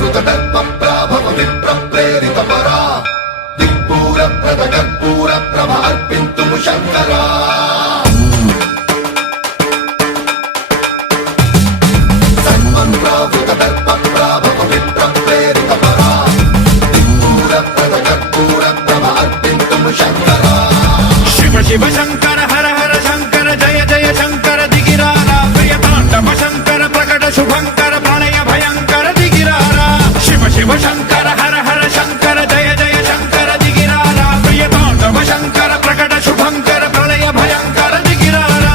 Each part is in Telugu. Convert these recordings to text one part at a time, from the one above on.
దర్పప్రాభవ విప్రప్రేరిత పరా దిక్పూర ప్రద కర్పూర ప్రభ అర్పింతుము శంకరా సన్మన్రావృత దర్పప్రాభవ విప్రప్రేరిత పరా దిక్పూర ప్రద కర్పూర ప్రభ అర్పింతుము శంకరా శివ శివ శంకర హర హర శంకర జయ జయ శంకర దిగిరారా ప్రియ తాండవ శంకర ప్రకట శుభంకర ప్రళయ భయంకర దిగిరారా శివ శివ శంకర హర హర శంకర జయ జయ శంకర దిగిరారా ప్రియ తాండవ శంకర ప్రకట శుభంకర ప్రళయ భయంకర దిగిరారా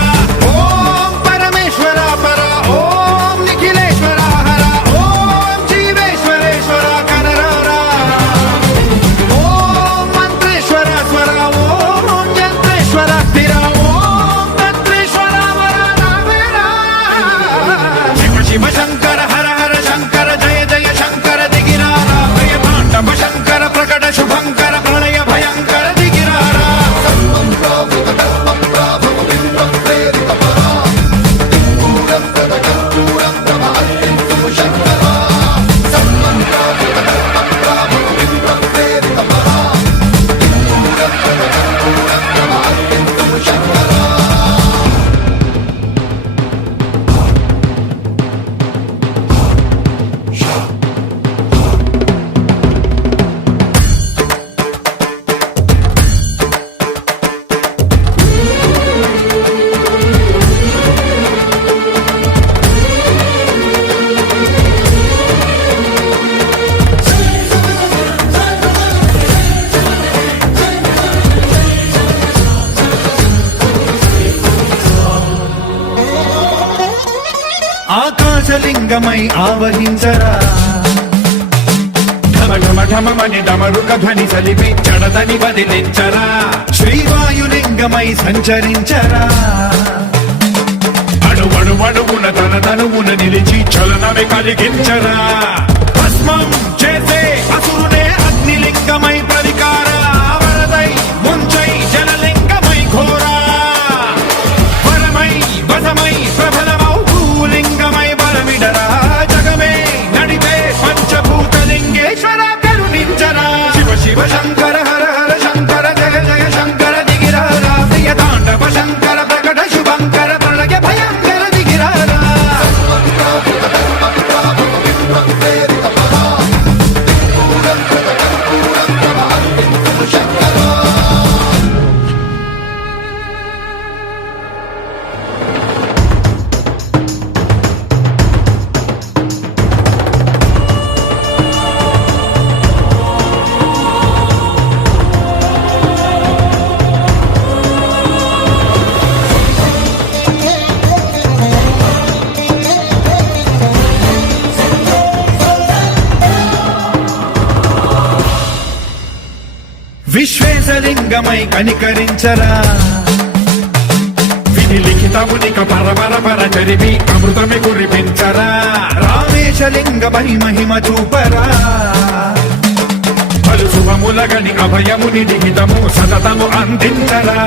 ఓం పరమేశ్వర పర ఓం నిఖిలేశ్వర హర ఓం జీవేశ్వరేశ్వర కనరారా ఓం మంత్రేశ్వర స్వర ఓం యంత్రేశ్వర స్థిర ఓం తంత్రేశ్వర వరదావేరా శివ శివ శంకర హర హర శంకర జయ జయ శంకర దిగిరారా ప్రియ తాండవ శంకర ప్రకట శుభంకర ప్రళయ భయంకర దిగిరారా సన్మన్రావృత దర్పప్రాభవ విప్రప్రేరిత పరా దిక్పూర ప్రద కర్పూర ప్రభ అర్పింతుము శంకరా సన్మన్రావృత దర్పప్రాభవ విప్రప్రేరిత పరా దిక్పూర ప్రద కర్పూర ప్రభ అర్పింతుము శంకరా ఆకాశలింగమై ఆవహించరా ఢమ ఢమ ఢమమని డమరుక ధ్వని సలిపి జడదని వదిలించరా శ్రీవాయులింగమై సంచరించరా అణువణువున తన తనువున నిలిచి చలనమే కలిగించరా భస్మం చేసే అసురునే అగ్నిలింగమై ప్రవికార వరదై ముంచై జలలింగమై ఘోరా వరమై వసమై ప్రబలమౌ భూలింగమై బలమిడరా జగమే నడిపే పంచభూతలింగేశ్వర కరుణించరా శివ శివ శంకర హర హర శంకర జయ జయ శంకర దిగిరారా ప్రియ తాండవ శంకర ప్రకట శుభంకర ప్రళయ భయంకర దిగిరారా సన్మన్రావృత దర్పప్రాభవ విప్రప్రేరిత పరా దిక్పూర ప్రద కర్పూర ప్రభ అర్పింతుము శంకరా విశ్వేశలింగమై కనికరించరా విధి లిఖితమునిక పరపర పర చరివి అమృతమి కురిపించరా రామేశలింగమై మహిమ చూపరా పలు శుభములగని అభయముని లిఖితము సతతము అందించరా